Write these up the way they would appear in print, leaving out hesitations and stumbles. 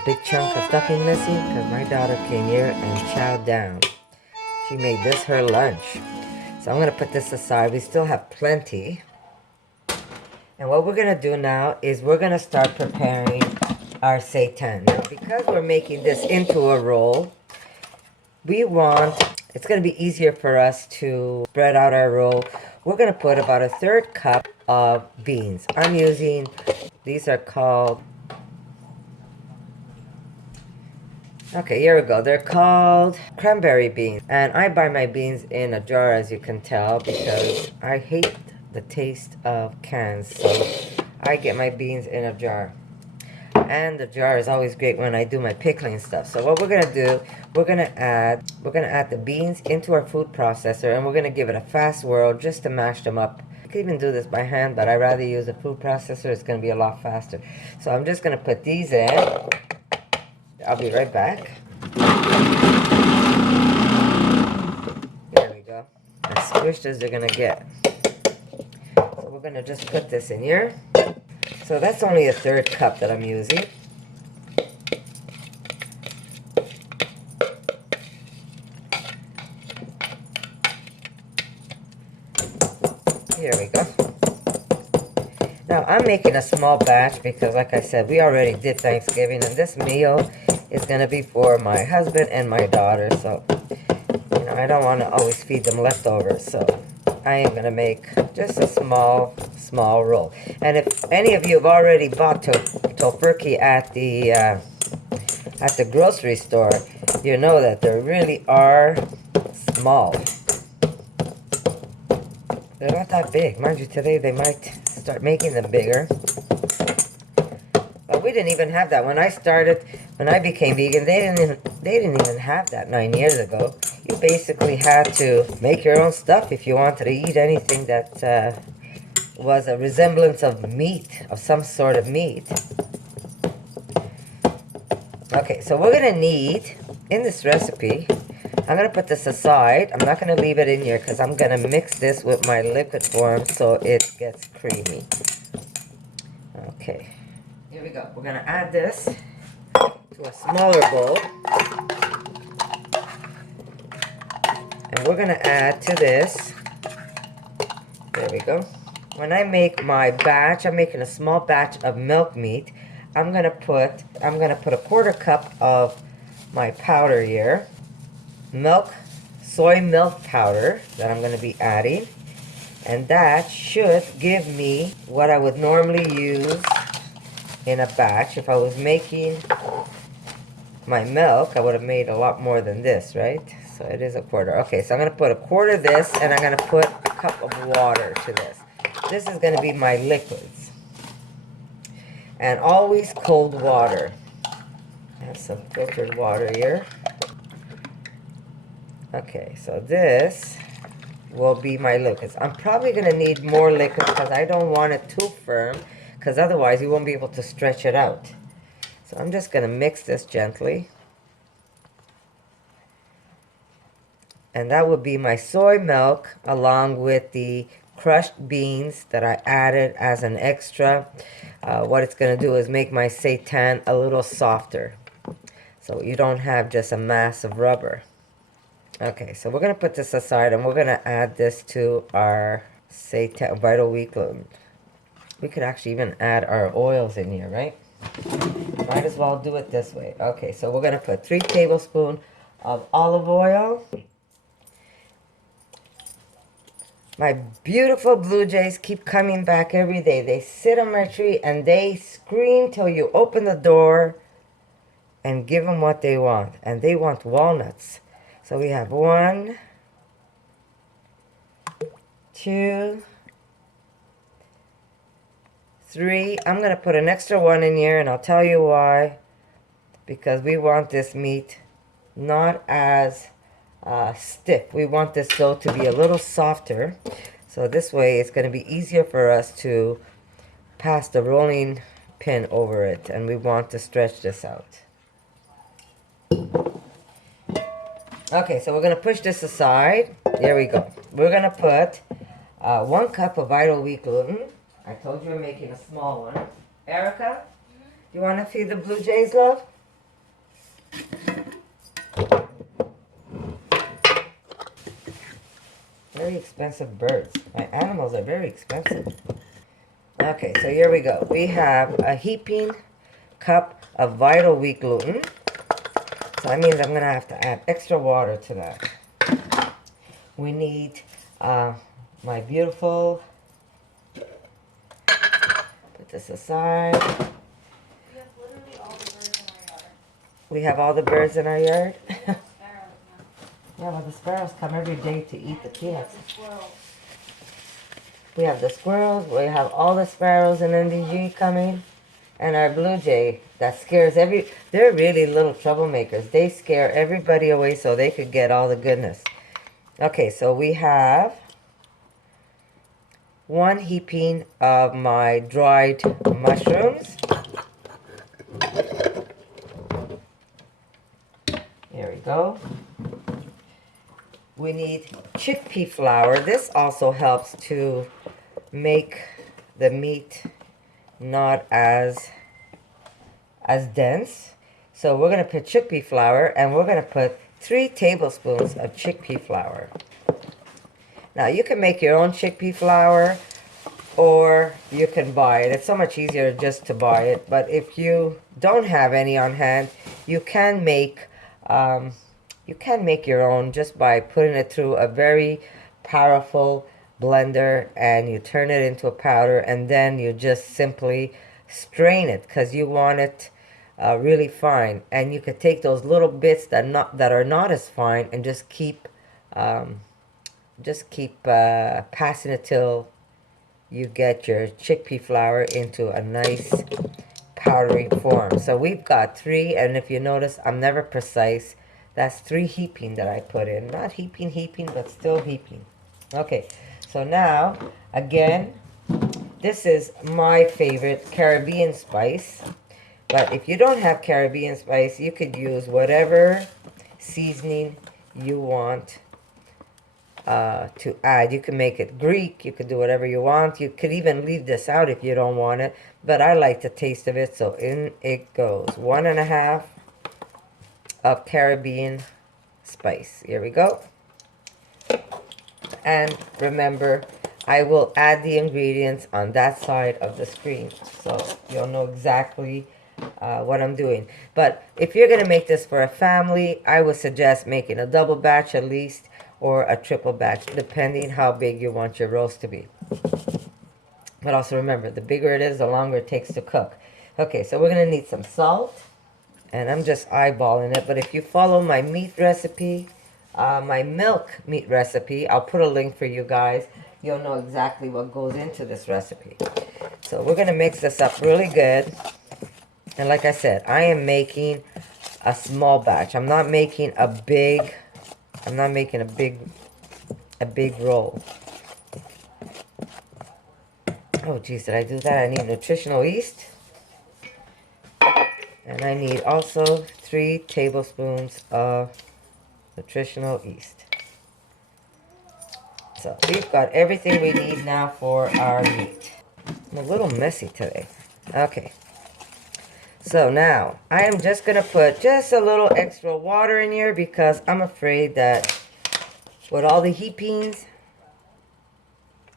a big chunk of stuffing missing because my daughter came here and chowed down. She made this her lunch. So I'm going to put this aside. We still have plenty. And what we're going to do now is we're going to start preparing our seitan. Now, because we're making this into a roll, it's going to be easier for us to spread out our roll. We're going to put about a 1/3 cup of beans. I'm using, these are called, okay, here we go. They're called cranberry beans. And I buy my beans in a jar, as you can tell, because I hate the taste of cans. So I get my beans in a jar. And the jar is always great when I do my pickling stuff. So what we're gonna do, we're gonna add the beans into our food processor, and we're gonna give it a fast whirl just to mash them up. You can even do this by hand, but I'd rather use a food processor. It's gonna be a lot faster. So I'm just gonna put these in. I'll be right back. There we go. As squished as they're gonna get. So we're gonna just put this in here. So that's only a 1/3 cup that I'm using. Here we go. Now I'm making a small batch because, like I said, we already did Thanksgiving, and this meal is going to be for my husband and my daughter. So, you know, I don't want to always feed them leftovers. So I am going to make just a small roll. And if any of you have already bought tofurky at the grocery store, you know that they really are small. They're not that big. Mind you, today they might start making them bigger. But we didn't even have that. When I became vegan, they didn't even have that 9 years ago. You basically had to make your own stuff if you wanted to eat anything that was a resemblance of meat, of some sort of meat. Okay, so we're going to need, in this recipe, I'm going to put this aside. I'm not going to leave it in here because I'm going to mix this with my liquid form so it gets creamy. Okay, here we go. We're going to add this to a smaller bowl. And we're going to add to this, there we go. When I make my batch, I'm making a small batch of milk meat. I'm gonna put a 1/4 cup of my powder here, soy milk powder that I'm gonna be adding, and that should give me what I would normally use in a batch. If I was making my milk, I would have made a lot more than this, right? So it is a 1/4. Okay, so I'm gonna put a 1/4 of this, and I'm gonna put a cup of water to this. This is going to be my liquids. And always cold water. I have some filtered water here. Okay, so this will be my liquids. I'm probably going to need more liquid because I don't want it too firm, because otherwise you won't be able to stretch it out. So I'm just going to mix this gently. And that would be my soy milk along with the crushed beans that I added as an extra. What it's going to do is make my seitan a little softer, so you don't have just a mass of rubber. Okay, so we're going to put this aside, and we're going to add this to our seitan vital wheat gluten. We could actually even add our oils in here, right? Might as well do it this way. Okay, so we're going to put 3 tablespoons of olive oil. My beautiful blue jays keep coming back every day. They sit on my tree and they scream till you open the door and give them what they want. And they want walnuts. So we have 1, 2, 3. I'm going to put an extra 1 in here, and I'll tell you why. Because we want this meat not as stiff. We want this dough to be a little softer, so this way it's going to be easier for us to pass the rolling pin over it, and we want to stretch this out. Okay, so we're going to push this aside. There we go. We're going to put 1 cup of vital wheat gluten. I told you we're making a small one. Erica, do you want to feed the blue jays, love? Very expensive birds. My animals are very expensive. Okay, so here we go. We have a heaping cup of vital wheat gluten. So that means I'm going to have to add extra water to that. We need my beautiful, put this aside. We have all the birds in our yard. Yeah, well, the sparrows come every day to eat the peanuts. We have the squirrels, we have all the sparrows in NDG coming, and our blue jay that scares they're really little troublemakers. They scare everybody away so they could get all the goodness. Okay, so we have 1 heaping of my dried mushrooms. Here we go. We need chickpea flour. This also helps to make the meat not as dense. So we're going to put chickpea flour, and we're going to put 3 tablespoons of chickpea flour. Now you can make your own chickpea flour, or you can buy it. It's so much easier just to buy it. But if you don't have any on hand, you can make your own just by putting it through a very powerful blender, and you turn it into a powder, and then you just simply strain it because you want it really fine. And you could take those little bits that are not as fine and just keep passing it till you get your chickpea flour into a nice powdery form. So we've got 3, and if you notice, I'm never precise. That's 3 heaping that I put in. Not heaping, but still heaping. Okay, so now, again, this is my favorite Caribbean spice. But if you don't have Caribbean spice, you could use whatever seasoning you want to add. You can make it Greek. You could do whatever you want. You could even leave this out if you don't want it. But I like the taste of it, so in it goes. 1.5 of Caribbean spice. Here we go. And remember, I will add the ingredients on that side of the screen, so you'll know exactly what I'm doing. But if you're going to make this for a family, I would suggest making a double batch at least, or a triple batch, depending how big you want your roast to be. But also remember, the bigger it is, the longer it takes to cook. Okay, so we're going to need some salt. And I'm just eyeballing it. But if you follow my meat recipe, my milk meat recipe, I'll put a link for you guys. You'll know exactly what goes into this recipe. So we're going to mix this up really good. And like I said, I am making a small batch. I'm not making a big roll. Oh geez, did I do that? I need nutritional yeast. And I need also 3 tablespoons of nutritional yeast. So we've got everything we need now for our meat. I'm a little messy today. Okay. So now I am just going to put just a little extra water in here because I'm afraid that with all the heapings,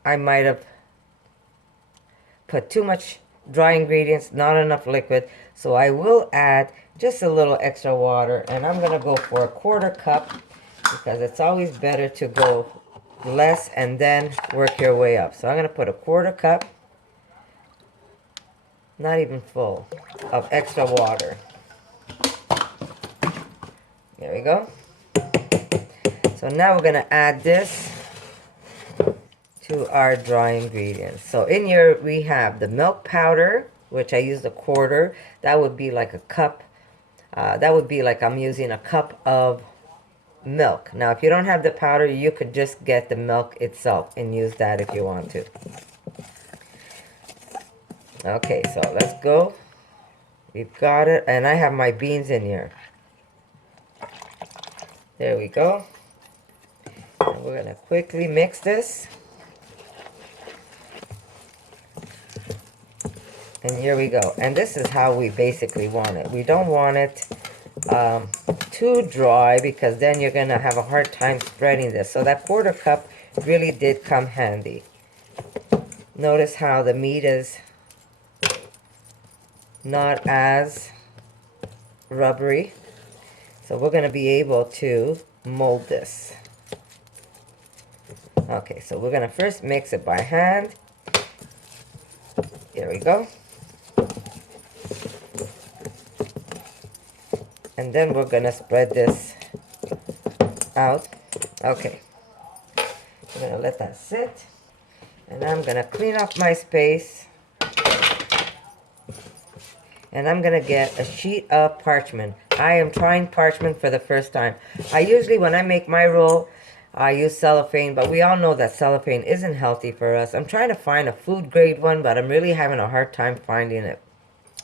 I might have put too much dry ingredients, not enough liquid. So I will add just a little extra water, and I'm going to go for a 1/4 cup because it's always better to go less and then work your way up. So I'm going to put a 1/4 cup, not even full, of extra water. There we go. So now we're going to add this to our dry ingredients. So in here we have the milk powder, which I used a 1/4. That would be like a cup. That would be like I'm using a cup of milk. Now if you don't have the powder, you could just get the milk itself and use that if you want to. Okay, so let's go. We've got it, and I have my beans in here. There we go. And we're gonna quickly mix this. And here we go. And this is how we basically want it. We don't want it too dry, because then you're gonna have a hard time spreading this. So that 1/4 cup really did come handy. Notice how the meat is not as rubbery. So we're gonna be able to mold this. Okay, so we're gonna first mix it by hand. There we go. And then we're gonna spread this out. Okay, we're gonna let that sit. And I'm gonna clean up my space. And I'm gonna get a sheet of parchment. I am trying parchment for the first time. I usually, when I make my roll, I use cellophane, but we all know that cellophane isn't healthy for us. I'm trying to find a food grade one, but I'm really having a hard time finding it.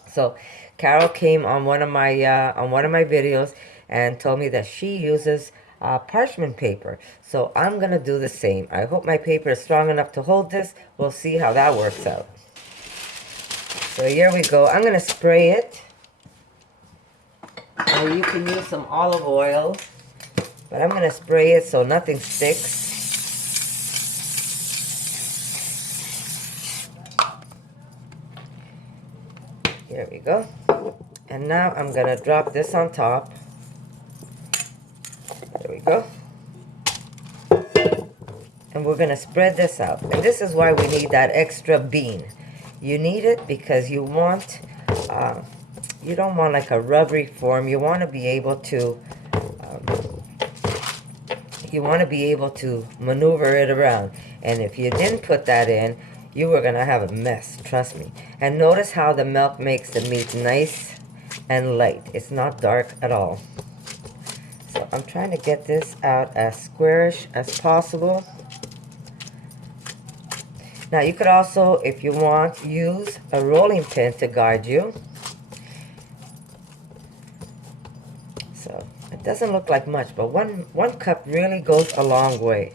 So Carol came on one of my videos and told me that she uses parchment paper. So I'm gonna do the same. I hope my paper is strong enough to hold this. We'll see how that works out. So here we go. I'm gonna spray it. Or you can use some olive oil, but I'm gonna spray it so nothing sticks. Here we go. And now I'm gonna drop this on top. There we go. And we're gonna spread this out. And this is why we need that extra bean. You need it because you want, you don't want like a rubbery form. You want to be able to, maneuver it around. And if you didn't put that in, you were gonna have a mess, trust me. And notice how the milk makes the meat nice and light. It's not dark at all. So I'm trying to get this out as squarish as possible. Now you could also, if you want, use a rolling pin to guide you. So it doesn't look like much, but one cup really goes a long way.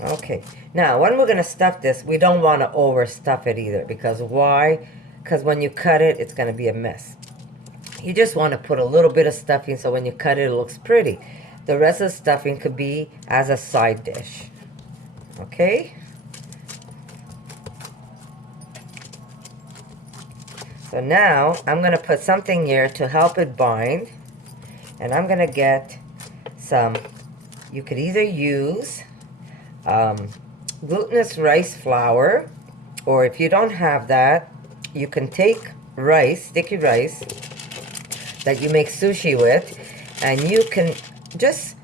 Okay, now when we're gonna stuff this, we don't want to overstuff it either, because why? Because when you cut it, it's gonna be a mess. You just want to put a little bit of stuffing so when you cut it, it looks pretty. The rest of the stuffing could be as a side dish. Okay, so now I'm going to put something here to help it bind, and I'm going to get some, you could either use glutinous rice flour, or if you don't have that, you can take rice, sticky rice, that you make sushi with, and you can just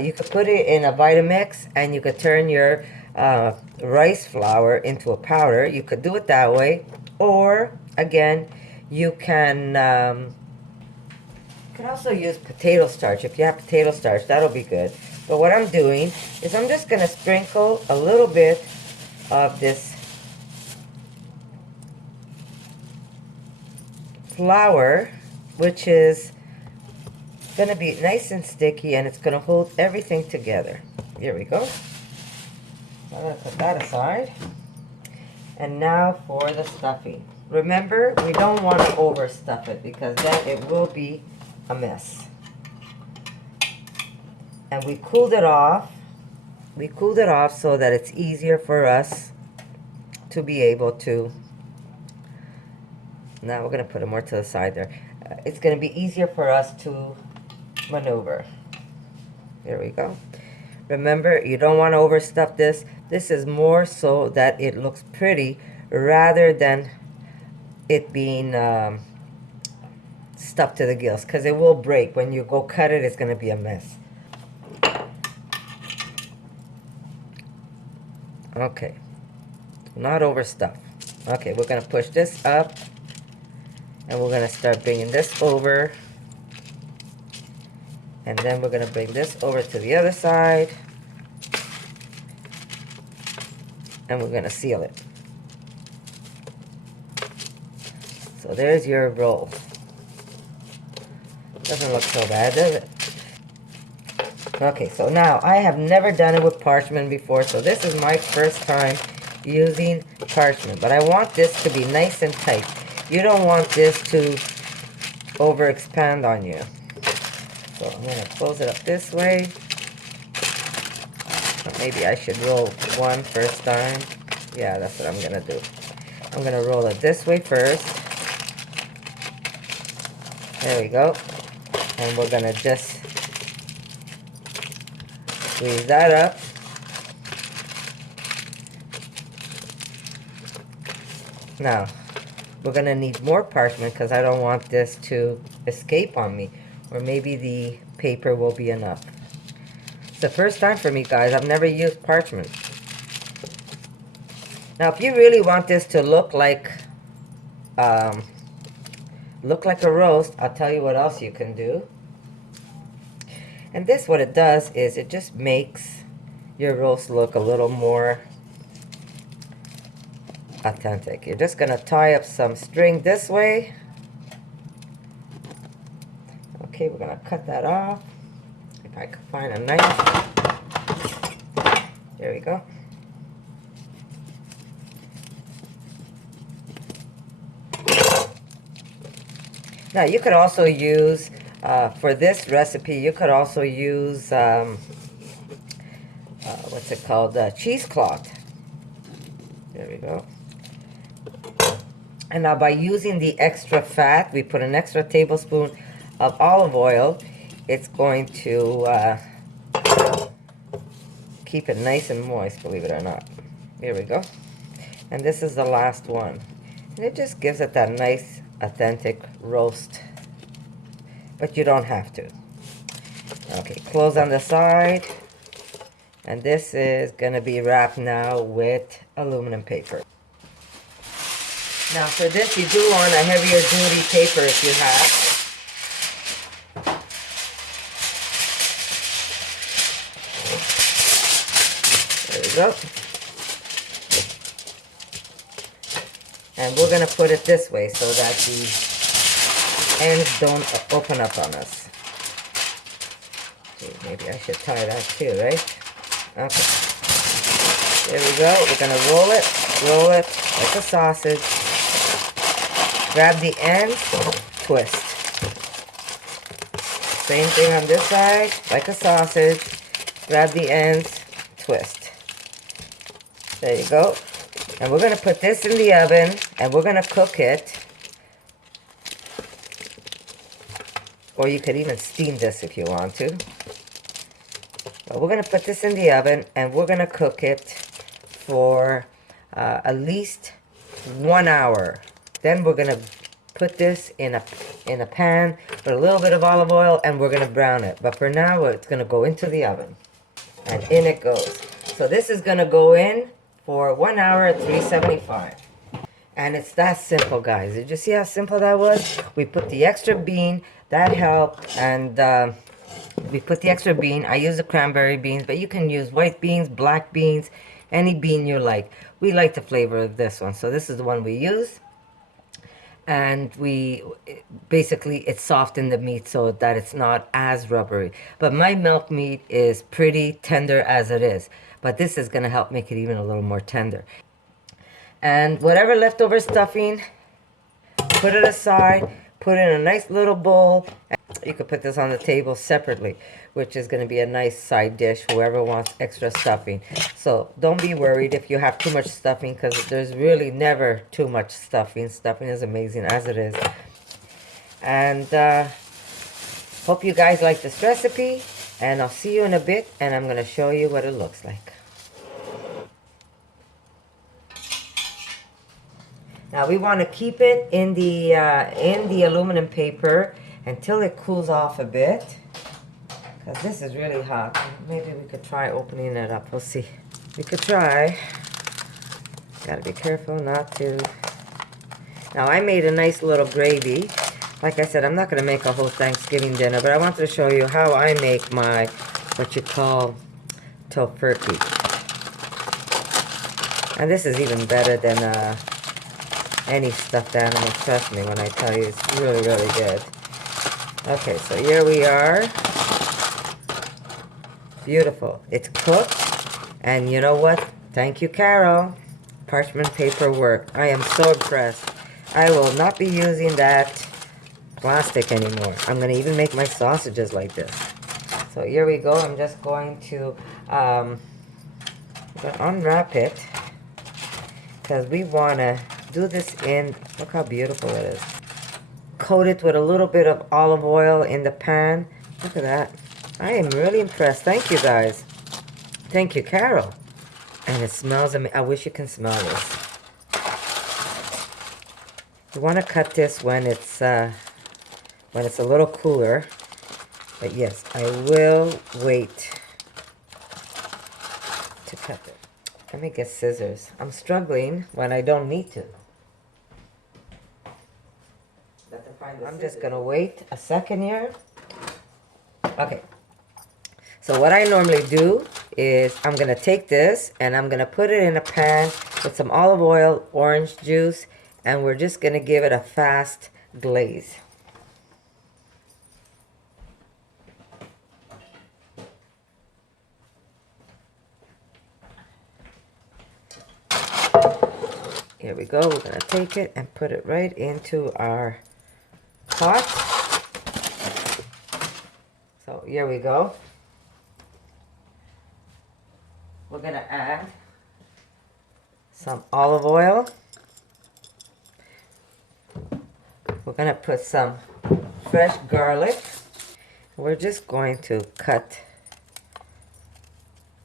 you could put it in a Vitamix, and you could turn your rice flour into a powder. You could do it that way, or again, you can also use potato starch. If you have potato starch, that'll be good. But what I'm doing is I'm just going to sprinkle a little bit of this flour, which is going to be nice and sticky, and it's going to hold everything together. Here we go. I'm going to put that aside. And now for the stuffing. Remember, we don't want to overstuff it, because then it will be a mess. And we cooled it off. We cooled it off so that it's easier for us to be able to. Now we're going to put it more to the side there. It's going to be easier for us to maneuver. There we go. Remember, you don't want to overstuff this. This is more so that it looks pretty rather than it being stuffed to the gills, because it will break. When you go cut it, it's going to be a mess. Okay, not overstuff. Okay, we're going to push this up, and we're going to start bringing this over. And then we're going to bring this over to the other side. And we're going to seal it. So there's your roll. Doesn't look so bad, does it? Okay, so now I have never done it with parchment before, so this is my first time using parchment. But I want this to be nice and tight. You don't want this to over expand on you. So I'm going to close it up this way. Or maybe I should roll one first time. Yeah, that's what I'm going to do. I'm going to roll it this way first. There we go. And we're going to just squeeze that up. Now, we're going to need more parchment because I don't want this to escape on me. Or maybe the paper will be enough. It's the first time for me, guys. I've never used parchment. Now, if you really want this to look like a roast, I'll tell you what else you can do. And this, what it does is it just makes your roast look a little more authentic. You're just gonna tie up some string this way. Okay, we're gonna cut that off. If I could find a knife. There we go. Now you could also use, for this recipe, you could also use, what's it called, cheesecloth. There we go. And now by using the extra fat, we put an extra tablespoon of olive oil. It's going to keep it nice and moist, believe it or not. Here we go. And this is the last one. And it just gives it that nice, authentic roast. But you don't have to. Okay, close on the side. And this is going to be wrapped now with aluminum paper. Now for this, you do want a heavier duty paper if you have. There we go. And we're going to put it this way so that the ends don't open up on us. Okay, maybe I should tie that too, right? Okay. There we go. We're going to roll it like a sausage. Grab the ends, twist. Same thing on this side, like a sausage. Grab the ends, twist. There you go. And we're going to put this in the oven, and we're going to cook it. Or you could even steam this if you want to. But we're going to put this in the oven, and we're going to cook it for at least 1 hour. Then we're going to put this in a pan with a little bit of olive oil, and we're going to brown it. But for now, it's going to go into the oven. And in it goes. So this is going to go in for 1 hour at 375. And it's that simple, guys. Did you see how simple that was? We put the extra bean. That helped. And we put the extra bean. I use the cranberry beans, but you can use white beans, black beans, any bean you like. We like the flavor of this one. So this is the one we use. And basically it's soft in the meat so that it's not as rubbery. But my milk meat is pretty tender as it is. But this is going to help make it even a little more tender. And whatever leftover stuffing, put it aside, put it in a nice little bowl. You could put this on the table separately, which is going to be a nice side dish, whoever wants extra stuffing. So don't be worried if you have too much stuffing, because there's really never too much stuffing. Stuffing is amazing as it is. And hope you guys like this recipe, and I'll see you in a bit, and I'm going to show you what it looks like. Now we want to keep it in the aluminum paper until it cools off a bit, because this is really hot. Maybe we could try opening it up. We'll see. We could try. Gotta be careful not to. Now I made a nice little gravy. Like I said, I'm not going to make a whole Thanksgiving dinner, but I wanted to show you how I make my, what you call, TOFURKY. And this is even better than any stuffed animal, trust me when I tell you, it's really, really good. Okay, so here we are. Beautiful. It's cooked. And you know what? Thank you, Carol. Parchment paper work. I am so impressed. I will not be using that plastic anymore. I'm going to even make my sausages like this. So here we go. I'm just going to unwrap it because we want to do this in, look how beautiful it is. Coat it with a little bit of olive oil in the pan. Look at that. I am really impressed. Thank you guys. Thank you, Carol. And it smells amazing. I wish you can smell this. You want to cut this when it's a little cooler. But yes, I will wait to cut it. Let me get scissors. I'm struggling when I don't need to. I'm just gonna wait a second here. Okay. So what I normally do is I'm gonna take this and I'm gonna put it in a pan with some olive oil, orange juice, and we're just gonna give it a fast glaze. Here we go. We're gonna take it and put it right into our pot. So here we go. We're gonna add some olive oil. We're gonna put some fresh garlic. We're just going to cut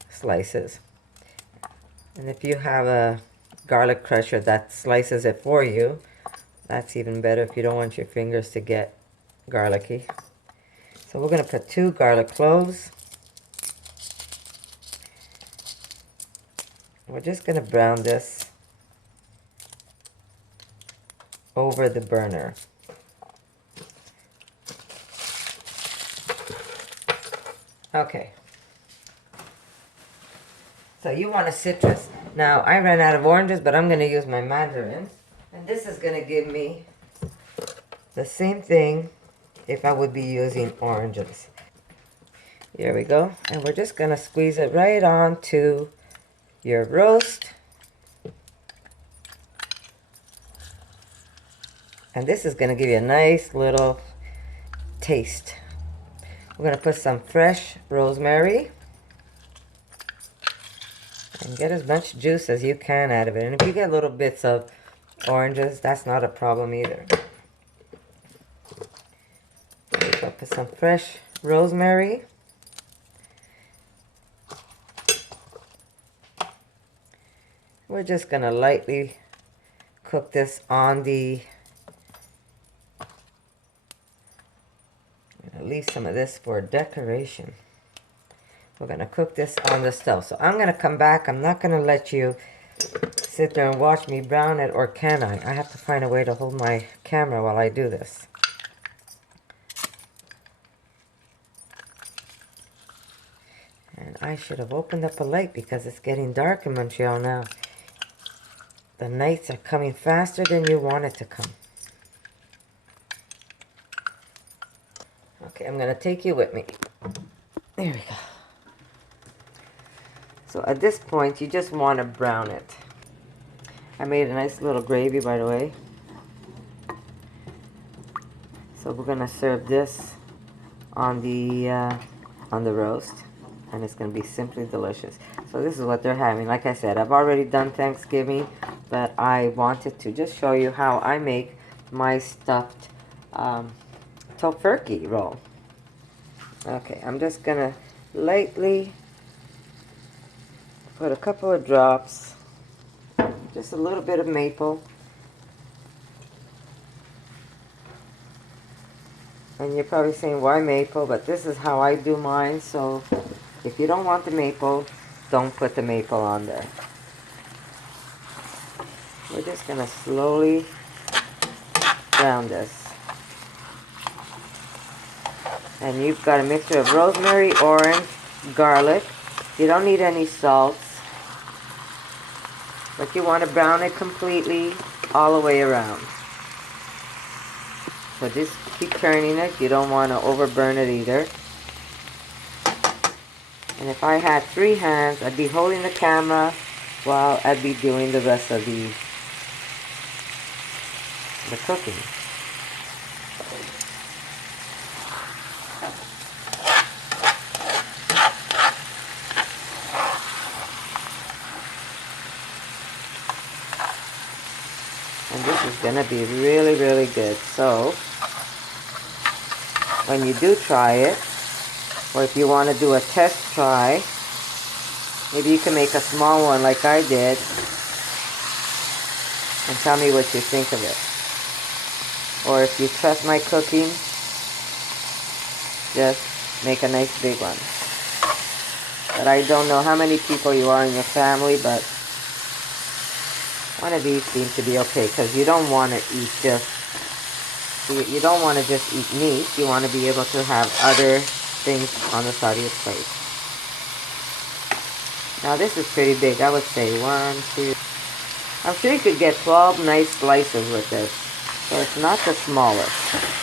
slices. And if you have a garlic crusher that slices it for you, that's even better if you don't want your fingers to get garlicky. So we're going to put 2 garlic cloves. We're just going to brown this over the burner. Okay. So you want a citrus. Now I ran out of oranges, but I'm going to use my mandarin. And this is going to give me the same thing if I would be using oranges. Here we go. And we're just going to squeeze it right onto your roast. And this is going to give you a nice little taste. We're going to put some fresh rosemary. And get as much juice as you can out of it. And if you get little bits of oranges, that's not a problem either. I'll put some fresh rosemary. We're just going to lightly cook this on the... I'm going to leave some of this for decoration. We're going to cook this on the stove. So I'm going to come back. I'm not going to let you sit there and watch me brown it, or can I? I have to find a way to hold my camera while I do this. And I should have opened up a light because it's getting dark in Montreal now. The nights are coming faster than you want it to come. Okay, I'm going to take you with me. There we go. So at this point, you just want to brown it. I made a nice little gravy, by the way. So we're going to serve this on the roast. And it's going to be simply delicious. So this is what they're having. Like I said, I've already done Thanksgiving, but I wanted to just show you how I make my stuffed TOFURKY roll. Okay, I'm just going to lightly put a couple of drops, just a little bit of maple. And you're probably saying, why maple? But this is how I do mine, so if you don't want the maple, don't put the maple on there. We're just going to slowly brown this. And you've got a mixture of rosemary, orange, garlic. You don't need any salts. But you want to brown it completely all the way around. So just keep turning it. You don't want to overburn it either. And if I had 3 hands, I'd be holding the camera while I'd be doing the rest of the cooking. And this is gonna be really, really good. So, when you do try it, or if you want to do a test try, maybe you can make a small one like I did, and tell me what you think of it. Or if you trust my cooking, just make a nice big one. But I don't know how many people you are in your family, but one of these seems to be okay, because you don't want to eat just, you don't want to just eat meat. You want to be able to have other things on the side of your plate. Now this is pretty big. I would say 1, 2. I'm sure you could get 12 nice slices with this. So it's not the smallest.